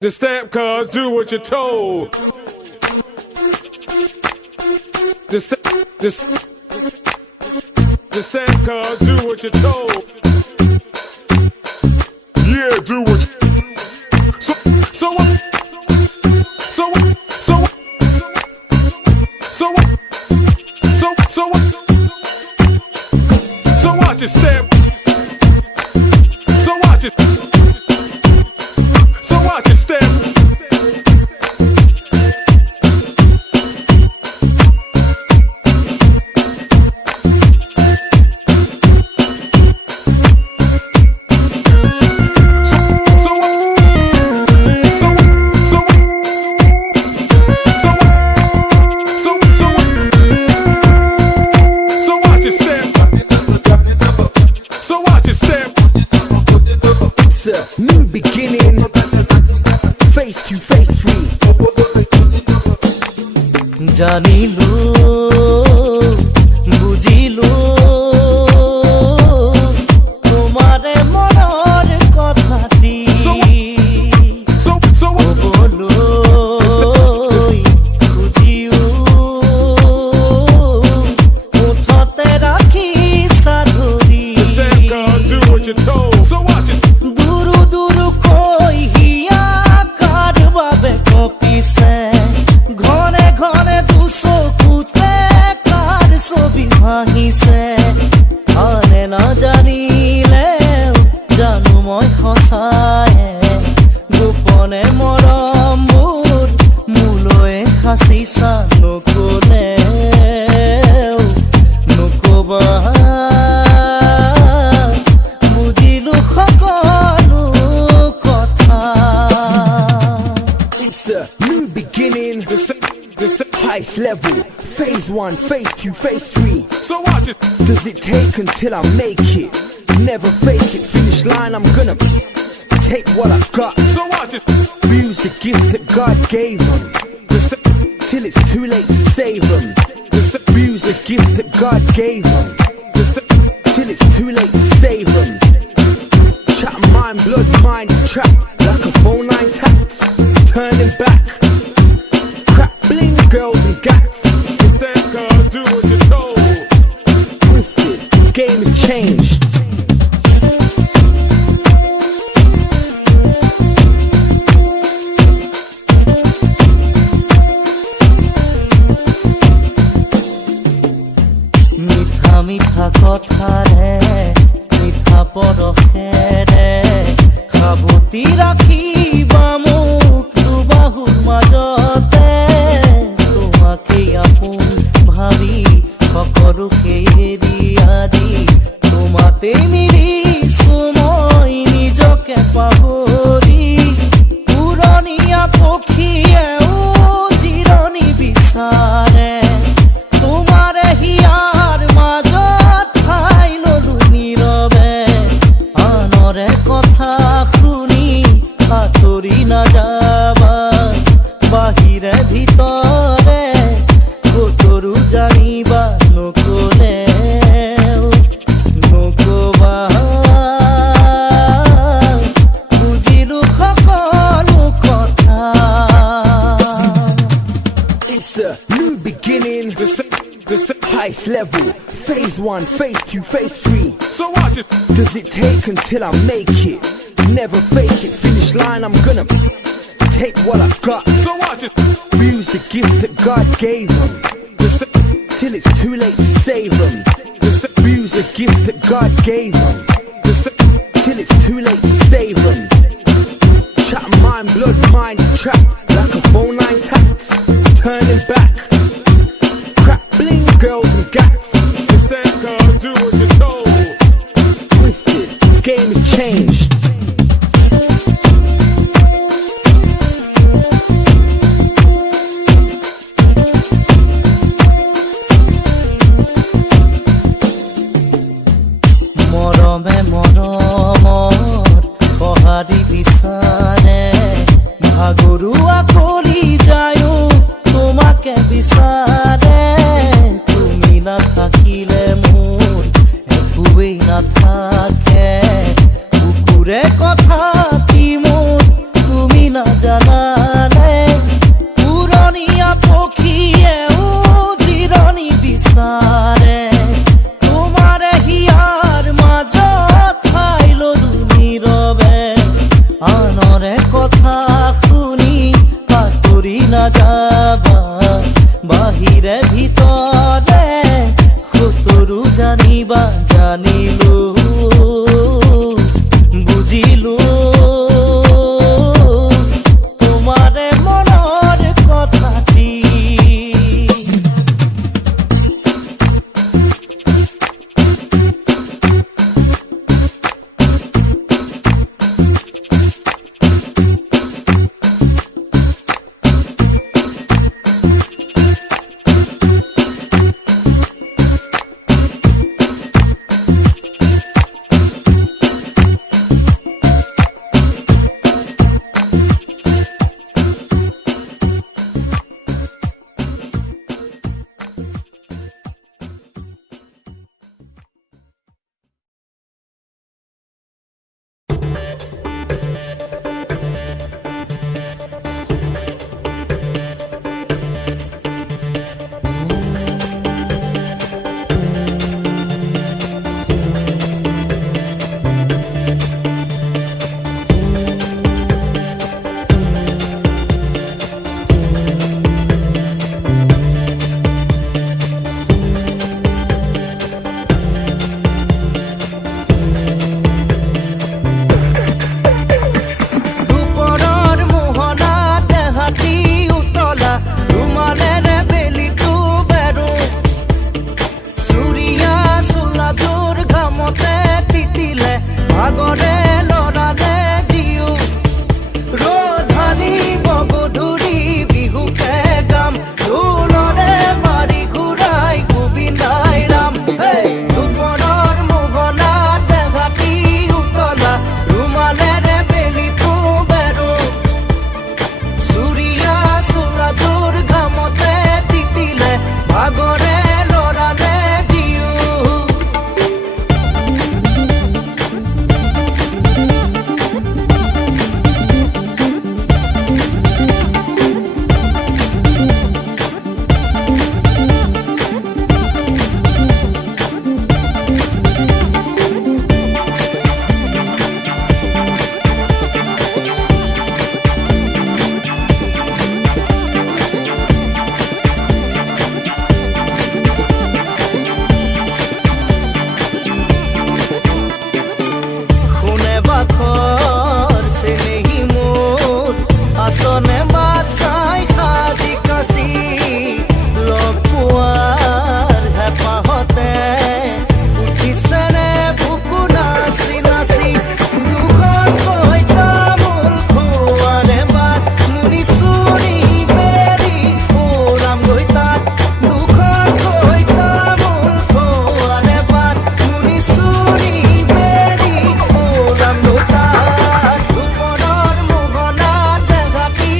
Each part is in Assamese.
The stamp cards, do what you're told. The stamp cards, do what you're told. Yeah, do what you. So what? So what? So what? So what? So what? So watch it stamp. So watch it. So watch it step. It's a new beginning, face to face free. জানিলো বুঝিলো তোমারে মনের কথাটি বলো খুঁজিও মুঠতে রাখি সাধুরি দুরু দুরু কই হিয়া কার বাবে কপিছে ঘনে ঘনে দুশো কুতে কার ছবি ভাঙিছে আনে না জানিলেও জানো মই সঁচায়ে গোপনে মৰমবোৰ মোলৈ সাঁচিছা নকলেও নকবা বুজিলো সকলো কথা It's a new beginning, highest level, phase 1, phase 2, phase 3. So watch it. Does it take until I make it? Never fake it, finish line I'm gonna take what I got. So watch it. Use the gift that God gave them, till it's too late to save them. Use this gift that God gave them, till it's too late to save them. Chat mind, blood, mind trapped like a phone line tapped. Turning back, crap bling, girls and gats. The stamp cards, do what you're told. Twisted, game has changed. মিঠা মিঠা কথাৰে মিঠা পৰশেৰে সাৱতি ৰাখিবা মোক দুবাহুৰ মাজতে তোমাকেই আপোন ভাবি সকলোকে এৰি আদি তোমাতে মিলিছো মই নিজকে পাহৰি পুৰণীয়া পক্ষীয়েও জিৰণি বিচাৰে তোমাৰে হিয়াৰ মাজত ঠাই ললো নীৰৱে আনৰে কথা শুনি আঁতৰি নাযাবা বাহিৰে ভিতৰে কতৰো জানিবা নকলেও নকবা বুজিলো সকলো কথা It's a new beginning, highest level, phase 1, phase 2, phase 3. So watch it. Does it take until I make it? Never fake it, finish line I'm gonna take what I got. So watch it. Use the gift that God gave them, till it's too late to save them. Use this gift that God gave them, till it's too late to save them. Chat mind, blood, mind trapped like a phone line tapped. Turning back, crap bling, girls and gats. The stamp cards, do what you're told. Twisted, game has changed. মৰমে মৰমৰ সঁহাৰি বিচাৰে ভাগৰু আকলি যায়ো তোমাকে বিচাৰে তুমি নাথাকিলে মোৰ একোৱেই নাথাকে কুকুৰে কথা কি মোৰ তুমি নাজানানে উৰণীয়া পক্ষীয়েও জিৰণি বিচাৰে তোমাৰে হিয়াৰ মাজত ঠাই ললো নীৰৱে আনৰে কথা শুনি পাতৰি নাযাবা বাহিৰে ভিতৰে সতৰু জানিবা জানিলো বুজিলো তোমাৰে মনৰ কথাটি আসনে বাট চাই সাজি কাচি লগ পোৱাৰ হেঁপাহতে উঠিছেনে বুকু নাচি নাচি দুখন কৈ তামোল খোৱাৰে বাট মুনি চুৰি বেৰি ওৰাম গৈ তাত দুখন কৈ তামোল খোৱাৰে বাট মুনি চুৰি বেৰি ওৰাম গৈ তাত দুপৰৰ মোহনাত ঘাটি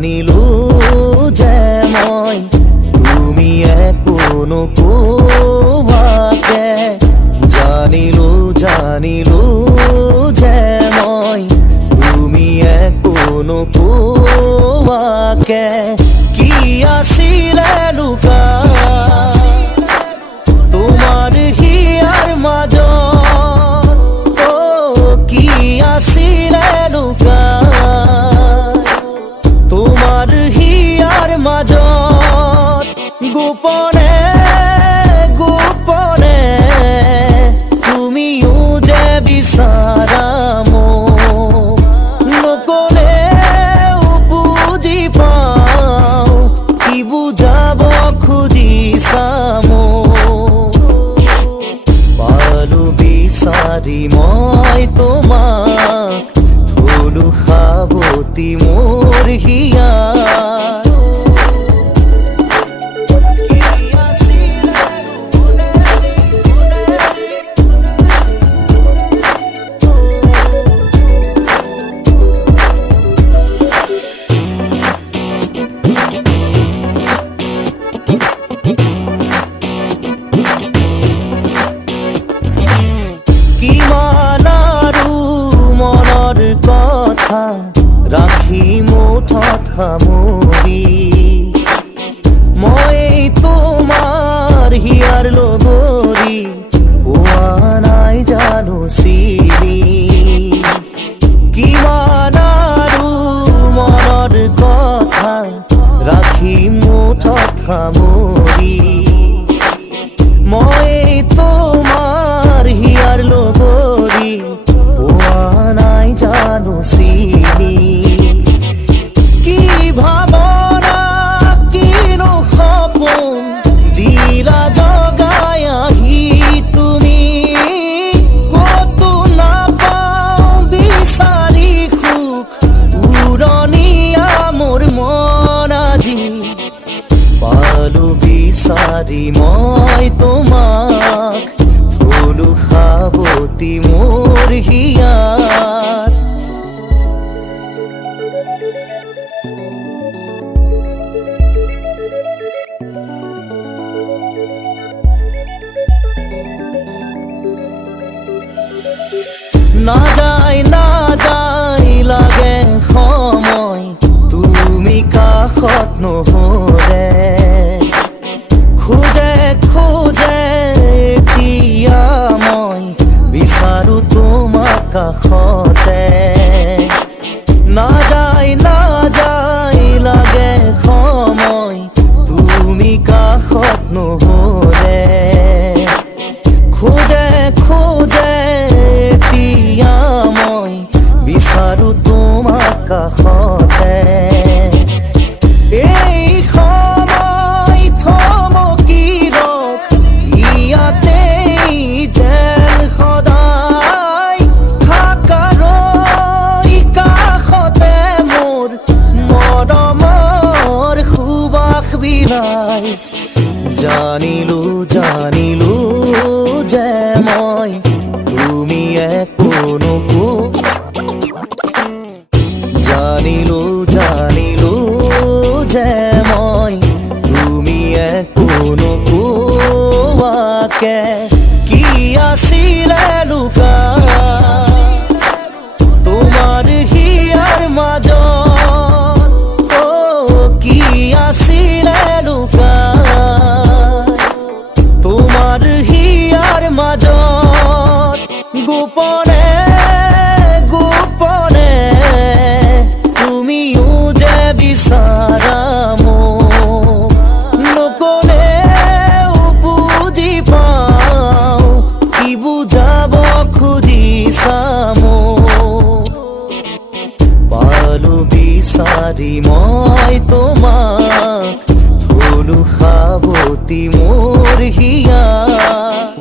জানিলো যে মই তুমি একো নোকোৱাকে জানিলো যে মই তুমি একো নোকোৱাকে কি আছিলে লুকা তোমাৰ হিয়াৰ মাজত কি আছিলে লুকা তোমাৰ হিয়াৰ মাজত গোপনে গোপনে তুমিও যে বিচাৰা মোক নকলেও বুজি পাওঁ কি বুজাব খুজিছা মোক পালো বিচাৰি মই তোমাক থলো সাৱতি মোৰ হিয়াৰ ৰাখি মুঠত সামৰি মই তোমাৰ হিয়াৰ লগৰী পোৱা নাই জানো চিৰি কিমান আৰু মনৰ কথা ৰাখি মুঠত সামৰি মই তোমাৰ হিয়াৰ লগৰী পোৱা নাই জানো চিৰি কি ভাৱনা কিনো সপোন দিলা জগাই আহি তুমি কতো নাপাওঁ বিচাৰি সুখ উৰণীয়া মোৰ মন আজি পালো বিচাৰি মই তোমাক থলো সাৱতি মোৰ হিয়াৰ নাযায় লাগে সময় তুমি কাষত নহ'লে খোজে এতিয়া মই বিচাৰো তোমাক কাষতে নাযায় লাগে সময় তুমি কাষত নহ'লে খোজে এতিয়া মই বিচাৰো তোমাক কাষতে এই সময় থমকি ৰখ ইয়াতেই যেন সদায় থাকাৰ কাষতে মোৰ মৰমৰ সুবাস বিলাই জানিলো যে মই তুমি একো জানিলো যে মই তুমি একো নোকোৱাকে কি আছিলে লুকা তোমাৰ হিয়াৰ মাজত কি আছিলে লুকা তোমাৰ হিয়াৰ মাজত গোপনে গোপনে তুমিও যে বিচাৰা মোক নকলেও বুজি পাওঁ কি বুজাব খুজিছা মোক পালো বিচাৰি মই তোমাক থলো সাৱতি মোৰ হিয়াৰ